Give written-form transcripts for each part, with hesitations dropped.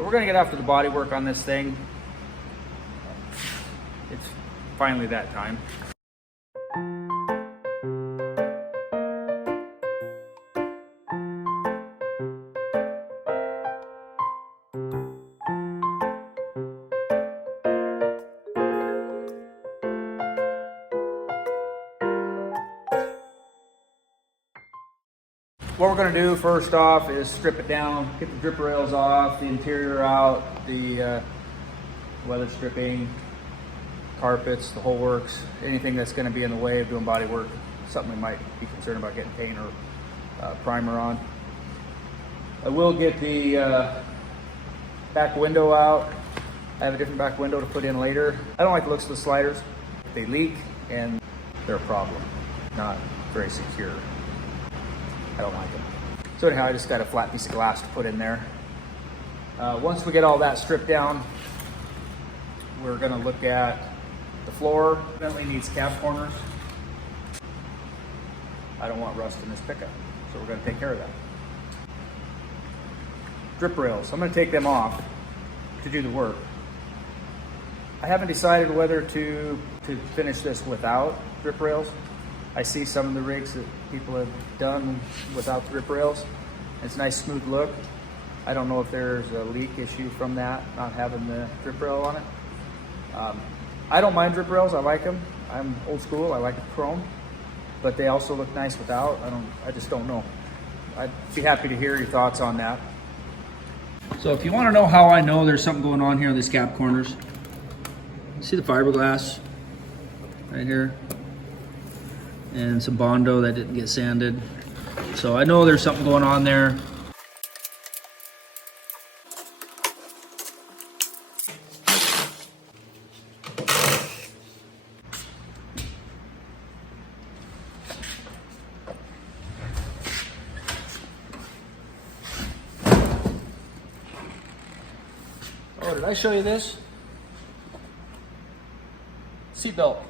So we're gonna get after the body work on this thing. It's finally that time. What we're going to do first off is strip it down, get the drip rails off, the interior out, the weather stripping, carpets, the whole works, anything that's going to be in the way of doing body work, something we might be concerned about getting paint or primer on. I will get the back window out. I have a different back window to put in later. I don't like the looks of the sliders. They leak and they're a problem, not very secure. I don't like them. So anyhow, I just got a flat piece of glass to put in there. Once we get all that stripped down, we're gonna look at the floor. Definitely needs cab corners. I don't want rust in this pickup, so we're gonna take care of that. Drip rails, I'm gonna take them off to do the work. I haven't decided whether to finish this without drip rails. I see some of the rigs that people have done without drip rails. It's a nice smooth look. I don't know if there's a leak issue from that, not having the drip rail on it. I don't mind drip rails, I like them. I'm old school, I like the chrome, but they also look nice without. I just don't know. I'd be happy to hear your thoughts on that. So if you want to know how I know there's something going on here in these cap corners, see the fiberglass right here? And some Bondo that didn't get sanded. So I know there's something going on there. Oh, did I show you this? Seat belt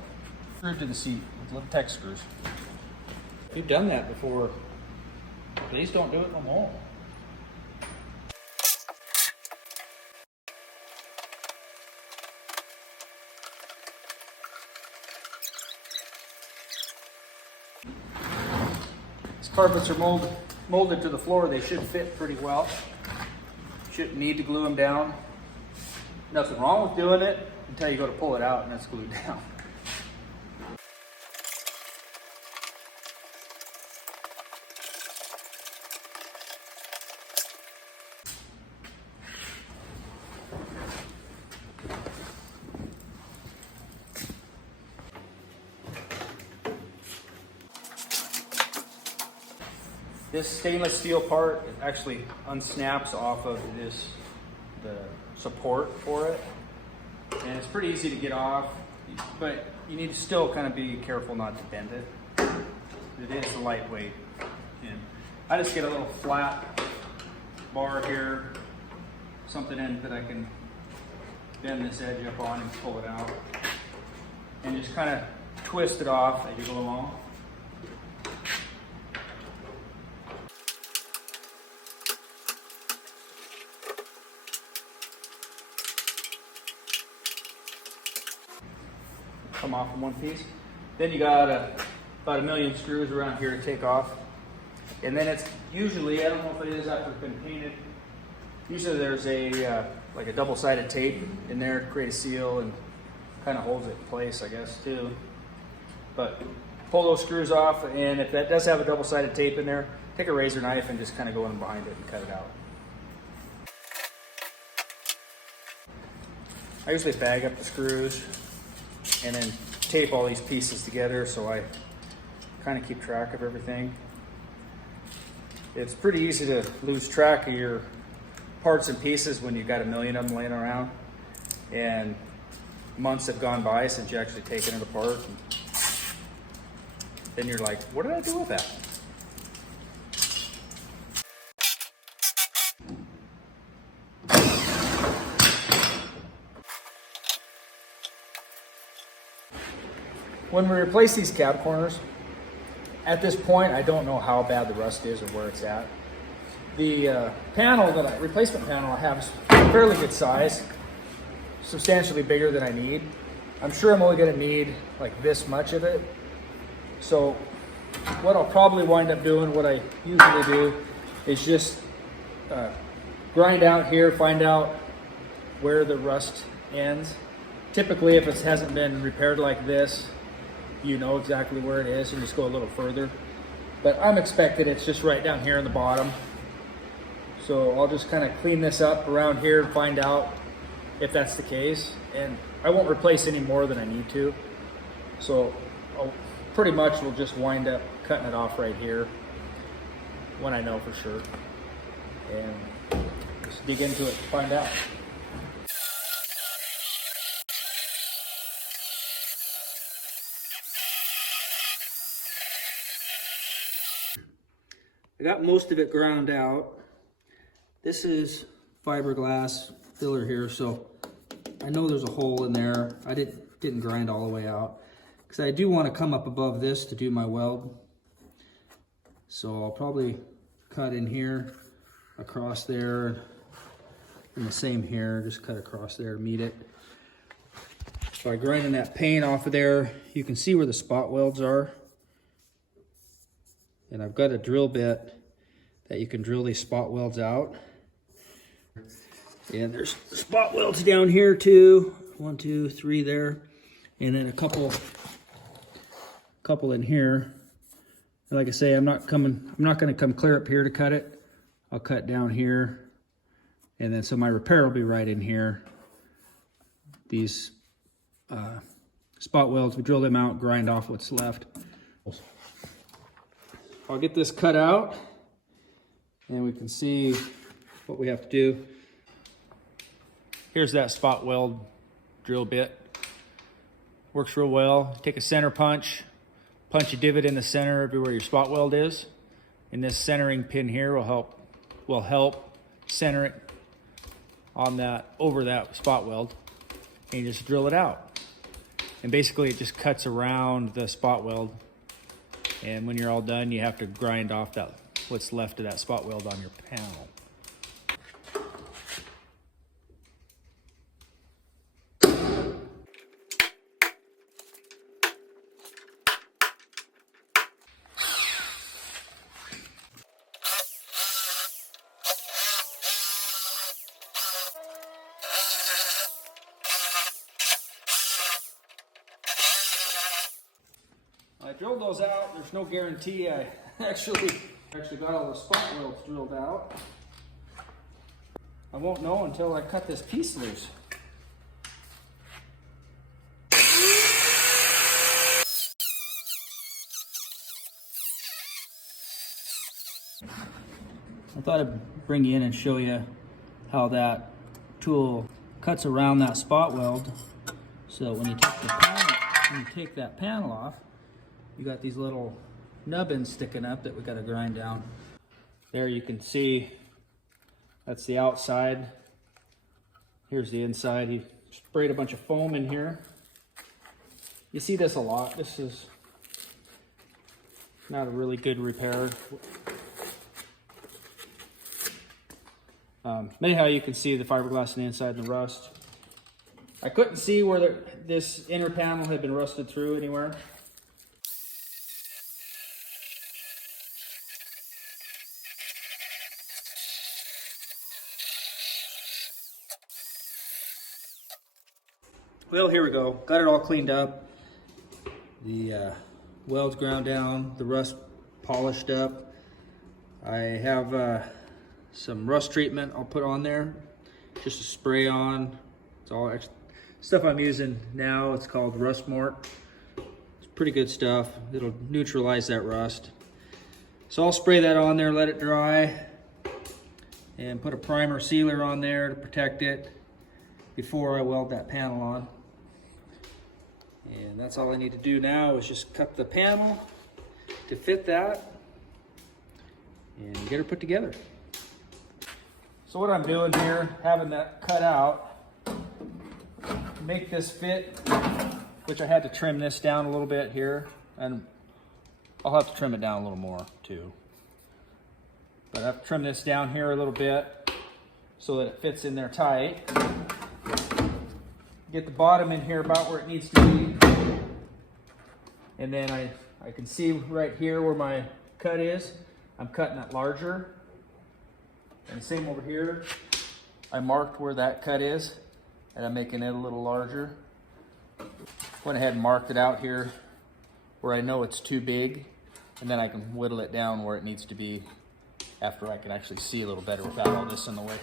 screwed to the seat with little tech screws. If you've done that before, please don't do it no more. These carpets are molded to the floor. They should fit pretty well. Shouldn't need to glue them down. Nothing wrong with doing it until you go to pull it out and it's glued down. This stainless steel part actually unsnaps off of the support for it. And it's pretty easy to get off, but you need to still kind of be careful not to bend it. It is lightweight. And I just get a little flat bar here, something in that I can bend this edge up on and pull it out. And just kind of twist it off as you go along. Come off in one piece. Then you got about a million screws around here to take off. And then it's usually, I don't know if it is after it's been painted, usually there's like a double-sided tape in there to create a seal and kind of holds it in place, I guess, too. But pull those screws off, and if that does have a double-sided tape in there, take a razor knife and just kind of go in behind it and cut it out. I usually bag up the screws and then tape all these pieces together so I kind of keep track of everything. It's pretty easy to lose track of your parts and pieces when you've got a million of them laying around and months have gone by since you actually taken it apart. And then you're like, what did I do with that? When we replace these cab corners, at this point, I don't know how bad the rust is or where it's at. The replacement panel I have is fairly good size, substantially bigger than I need. I'm sure I'm only gonna need like this much of it. So what I'll probably wind up doing, what I usually do, is just grind out here, find out where the rust ends. Typically, if it hasn't been repaired like this, you know exactly where it is and just go a little further. But I'm expecting it's just right down here in the bottom. So I'll just kind of clean this up around here and find out if that's the case. And I won't replace any more than I need to. So I'll pretty much will just wind up cutting it off right here when I know for sure. And just dig into it to find out. I got most of it ground out. This is fiberglass filler here, so I know there's a hole in there. I didn't grind all the way out because I do want to come up above this to do my weld. So I'll probably cut in here, across there, and the same here, just cut across there to meet it. By grinding that paint off of there, you can see where the spot welds are. And I've got a drill bit that you can drill these spot welds out. And there's spot welds down here too. 1, 2, 3 there. And then a couple in here. And like I say, I'm not gonna come clear up here to cut it. I'll cut down here. And then so my repair will be right in here. These spot welds, we drill them out, grind off what's left. I'll get this cut out and we can see what we have to do. Here's that spot weld drill bit. Works real well. Take a center punch a divot in the center everywhere your spot weld is. And this centering pin here will help center it on that, over that spot weld. And you just drill it out. And basically it just cuts around the spot weld. And when you're all done, you have to grind off that what's left of that spot weld on your panel. I drilled those out. There's no guarantee I actually got all the spot welds drilled out. I won't know until I cut this piece loose. I thought I'd bring you in and show you how that tool cuts around that spot weld. So when you take that panel off, you got these little nubbins sticking up that we got to grind down. There you can see that's the outside. Here's the inside. He sprayed a bunch of foam in here. You see this a lot. This is not a really good repair. Anyhow, you can see the fiberglass on the inside and the rust. I couldn't see where this inner panel had been rusted through anywhere. Well, here we go. Got it all cleaned up. The welds ground down, the rust polished up. I have some rust treatment I'll put on there, just a spray on. It's all stuff I'm using now. It's called Rust Mort. It's pretty good stuff. It'll neutralize that rust. So I'll spray that on there, let it dry, and put a primer sealer on there to protect it before I weld that panel on. And that's all I need to do now is just cut the panel to fit that and get her put together. So what I'm doing here, having that cut out, to make this fit, which I had to trim this down a little bit here, and I'll have to trim it down a little more too. But I have to trim this down here a little bit so that it fits in there tight. Get the bottom in here about where it needs to be. And then I can see right here where my cut is. I'm cutting it larger. And same over here. I marked where that cut is, and I'm making it a little larger. Went ahead and marked it out here where I know it's too big, and then I can whittle it down where it needs to be after I can actually see a little better without all this in the way.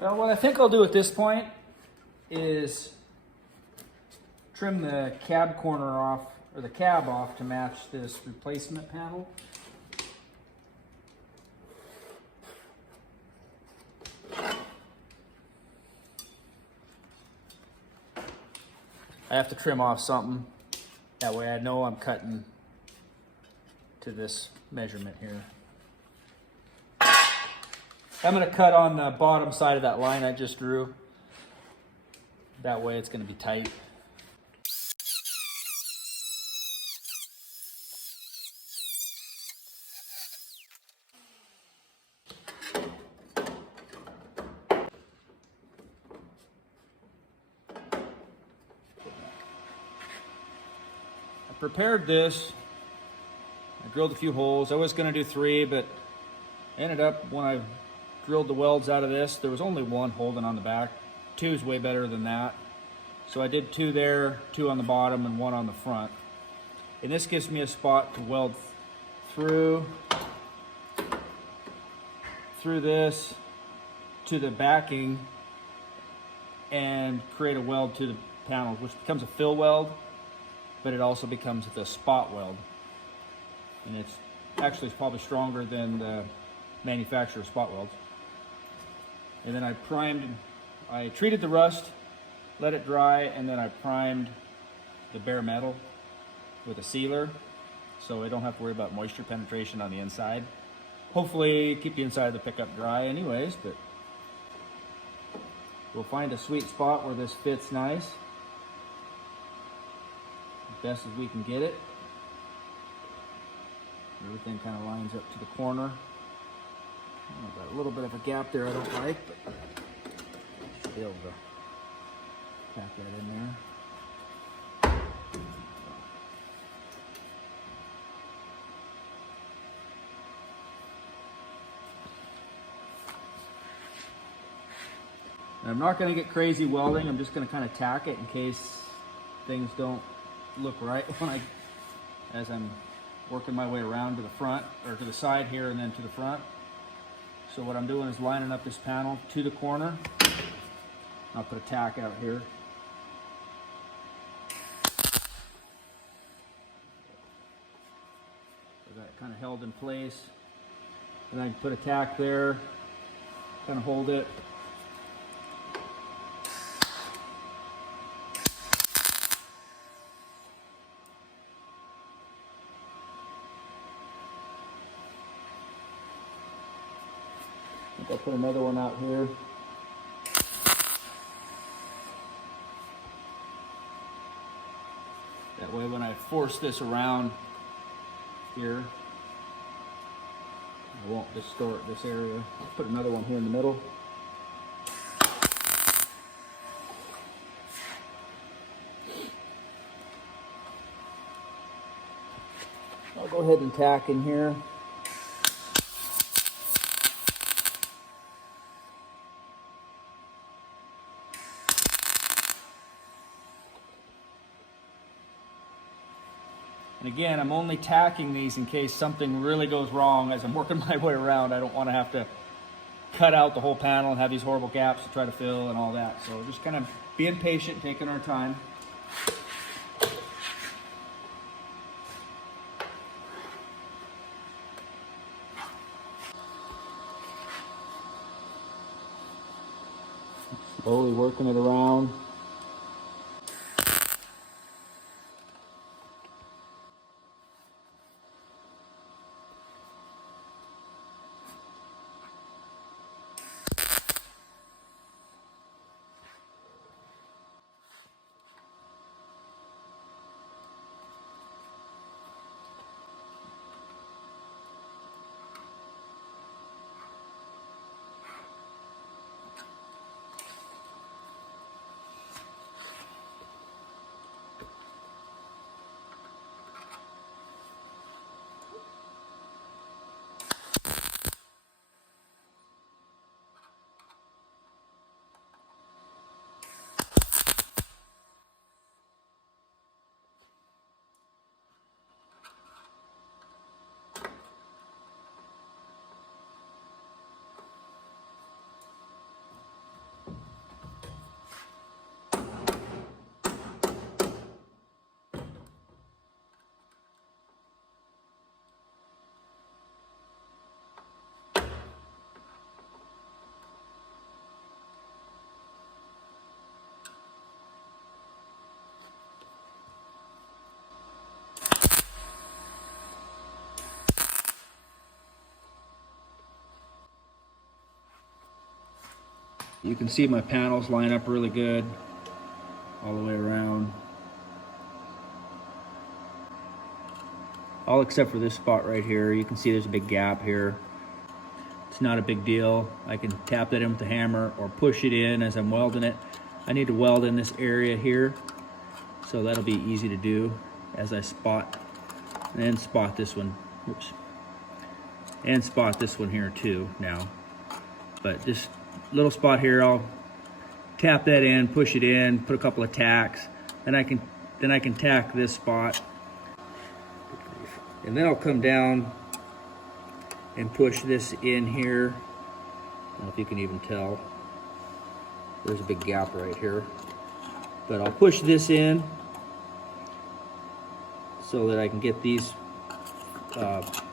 Well, what I think I'll do at this point is trim the cab corner off, or the cab off, to match this replacement panel. I have to trim off something. That way I know I'm cutting to this measurement here. I'm going to cut on the bottom side of that line I just drew. That way it's going to be tight. I prepared this. I drilled a few holes. I was going to do 3, but I ended up, when I drilled the welds out of this, there was only 1 holding on the back. 2 is way better than that. So I did 2 there, 2 on the bottom, and 1 on the front. And this gives me a spot to weld through this to the backing and create a weld to the panel, which becomes a fill weld, but it also becomes the spot weld. And it's actually probably stronger than the manufacturer spot welds. And then I treated the rust, let it dry, and then I primed the bare metal with a sealer, so I don't have to worry about moisture penetration on the inside. Hopefully keep the inside of the pickup dry anyways, but we'll find a sweet spot where this fits nice, as best as we can get it. Everything kind of lines up to the corner. I've got a little bit of a gap there I don't like, but I'll be able to pack that in there. And I'm not going to get crazy welding. I'm just going to kind of tack it in case things don't look right as I'm working my way around to the front, or to the side here and then to the front. So what I'm doing is lining up this panel to the corner. I'll put a tack out here. So that kind of held in place. And I can put a tack there, kind of hold it. I'll put another one out here. That way when I force this around here, I won't distort this area. I'll put another one here in the middle. I'll go ahead and tack in here. And again, I'm only tacking these in case something really goes wrong as I'm working my way around. I don't want to have to cut out the whole panel and have these horrible gaps to try to fill and all that. So just kind of being patient, taking our time. Slowly working it around. You can see my panels line up really good all the way around. All except for this spot right here. You can see there's a big gap here. It's not a big deal. I can tap that in with the hammer or push it in as I'm welding it. I need to weld in this area here, so that'll be easy to do as I spot and spot this one. Oops. And spot this one here too now. But this little spot here, I'll tap that in, push it in, put a couple of tacks, then I can tack this spot, and then I'll come down and push this in here. I don't know if you can even tell. There's a big gap right here, but I'll push this in so that I can get these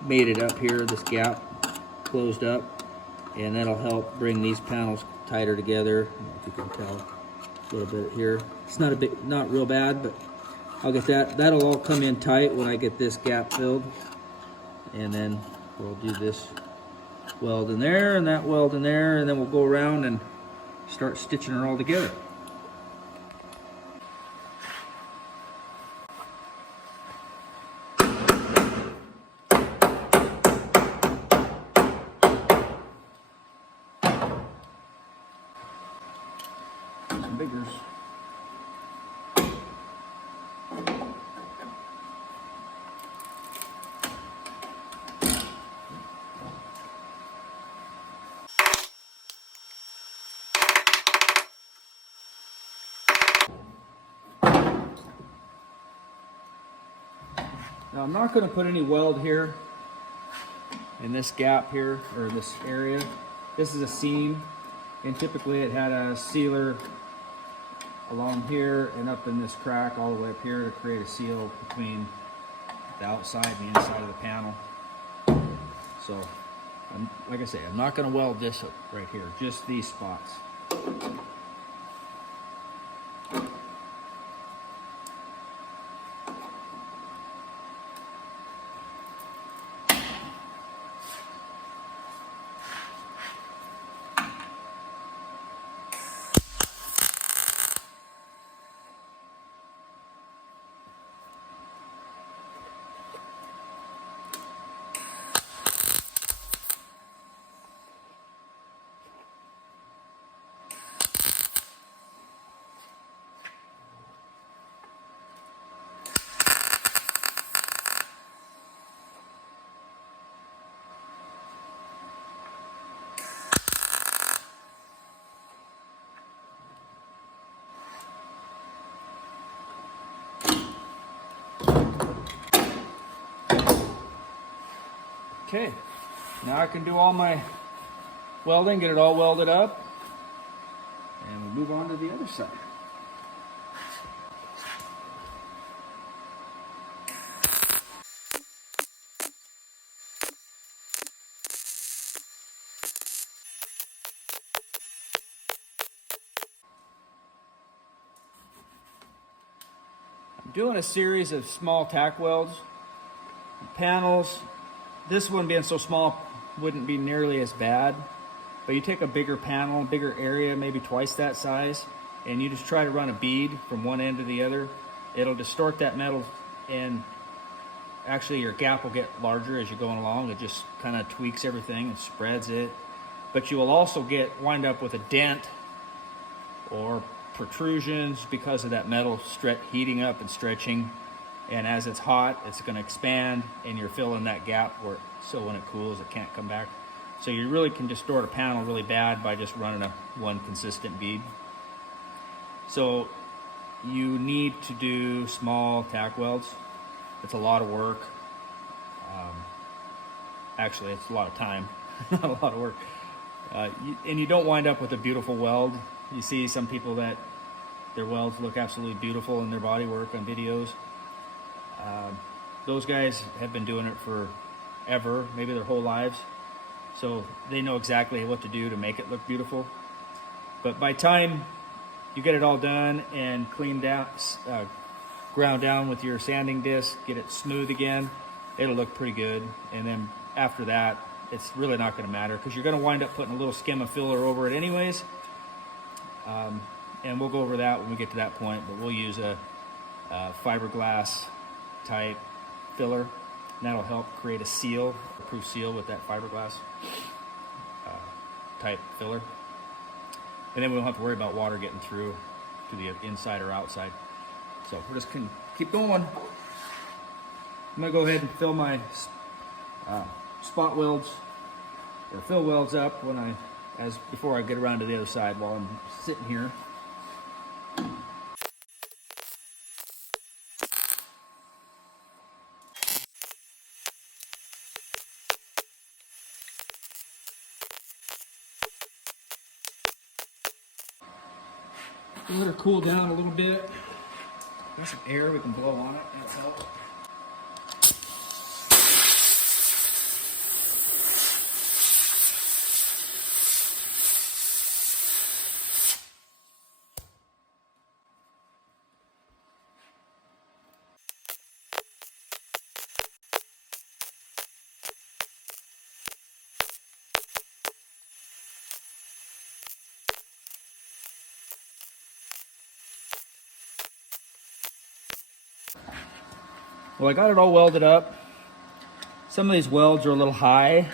mated up here, this gap closed up, and that'll help bring these panels tighter together. I don't know if you can tell a little bit here. It's not real bad, but I'll get that. That'll all come in tight when I get this gap filled, and then we'll do this weld in there and that weld in there, and then we'll go around and start stitching it all together. Some biggers. Now I'm not going to put any weld here in this gap here, or this area. This is a seam, and typically it had a sealer along here and up in this crack all the way up here to create a seal between the outside and the inside of the panel. So, like I say, I'm not going to weld this right here, just these spots. Okay, now I can do all my welding, get it all welded up, and we'll move on to the other side. doing a series of small tack welds. Panels, this one being so small wouldn't be nearly as bad, but you take a bigger panel, bigger area, maybe twice that size, and you just try to run a bead from one end to the other. It'll distort that metal, and actually your gap will get larger as you're going along. It just kind of tweaks everything and spreads it. But you will also wind up with a dent or protrusions because of that metal heating up and stretching. And as it's hot, it's going to expand, and you're filling that gap so when it cools, it can't come back. So you really can distort a panel really bad by just running one consistent bead. So you need to do small tack welds. It's a lot of work. Actually, it's a lot of time, not a lot of work. And you don't wind up with a beautiful weld. You see some people that their welds look absolutely beautiful in their body work on videos. Those guys have been doing it forever, maybe their whole lives. So they know exactly what to do to make it look beautiful. But by time you get it all done and cleaned down, ground down with your sanding disc, get it smooth again, it'll look pretty good. And then after that, it's really not going to matter because you're going to wind up putting a little skim of filler over it anyways. And we'll go over that when we get to that point, but we'll use a fiberglass type filler, and that'll help create a proof seal with that fiberglass type filler. And then we don't have to worry about water getting through to the inside or outside. So we're just gonna keep going. I'm gonna go ahead and fill my spot welds or fill welds up before I get around to the other side while I'm sitting here. Let her cool down a little bit. There's some air we can blow on it. That's helpful. Well, I got it all welded up. Some of these welds are a little high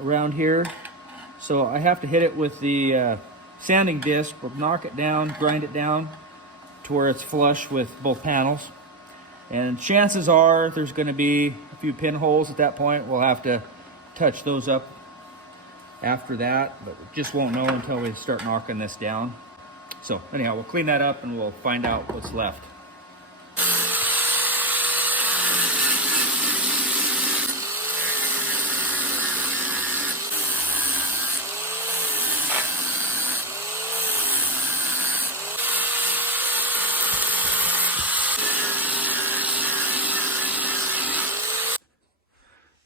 around here, so I have to hit it with the sanding disc, or knock it down, grind it down to where it's flush with both panels. And chances are there's going to be a few pinholes at that point. We'll have to touch those up after that, but we just won't know until we start knocking this down. So anyhow, we'll clean that up and we'll find out what's left.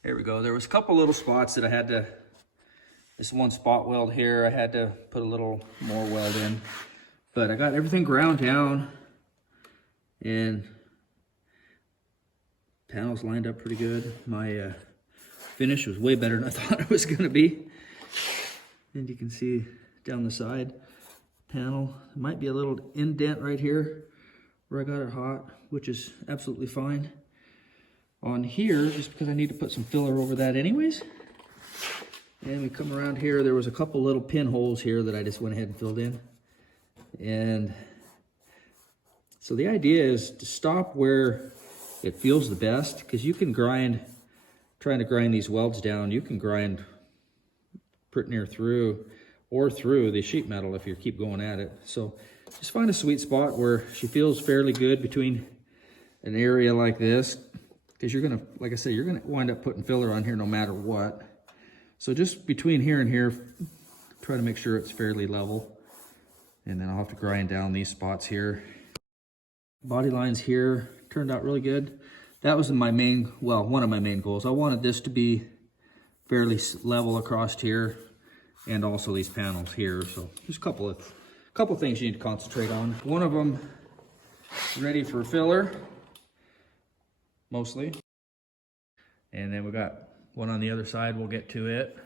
There we go. There was a couple little spots that I had to, this one spot weld here, I had to put a little more weld in. But I got everything ground down and panels lined up pretty good. My finish was way better than I thought it was going to be. And you can see down the side panel, there might be a little indent right here where I got it hot, which is absolutely fine. On here, just because I need to put some filler over that anyways. And we come around here, there was a couple little pinholes here that I just went ahead and filled in. And so the idea is to stop where it feels the best, because you can trying to grind these welds down, you can grind pretty near through the sheet metal if you keep going at it. So just find a sweet spot where she feels fairly good between an area like this. Because you're going to, like I said, you're going to wind up putting filler on here no matter what. So just between here and here, try to make sure it's fairly level. And then I'll have to grind down these spots here. Body lines here turned out really good. That was one of my main goals. I wanted this to be fairly level across here and also these panels here. So there's a couple things you need to concentrate on. One of them ready for filler, mostly. And then we got one on the other side, we'll get to it.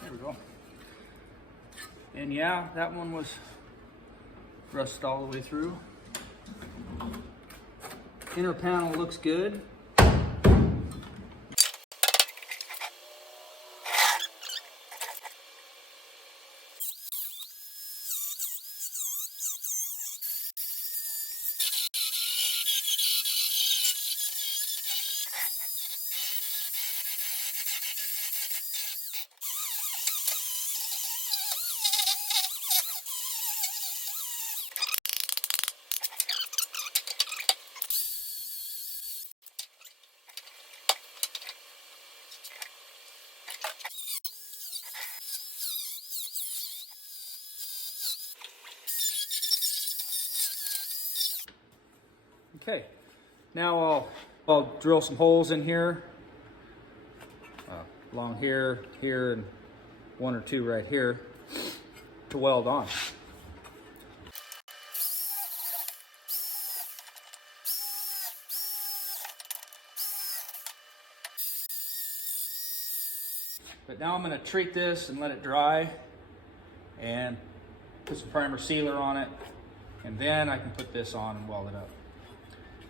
There we go. And yeah, that one was rusted all the way through. Inner panel looks good. Okay, now I'll drill some holes in here, along here, here, and one or two right here to weld on. But now I'm going to treat this and let it dry and put some primer sealer on it, and then I can put this on and weld it up.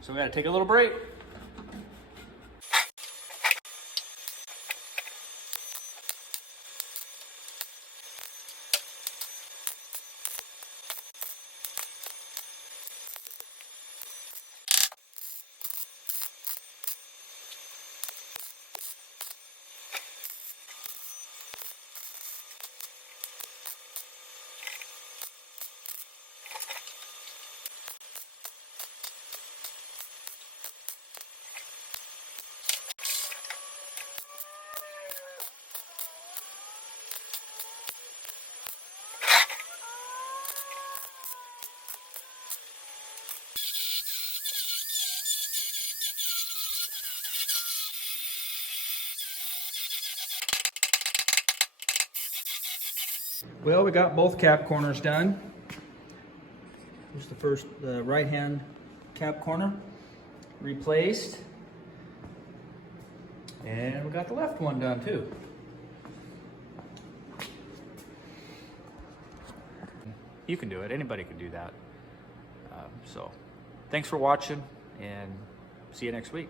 So we got to take a little break. Well, we got both cap corners done. Here's the first, the right-hand cap corner replaced. And we got the left one done too. You can do it, anybody can do that. So, thanks for watching and see you next week.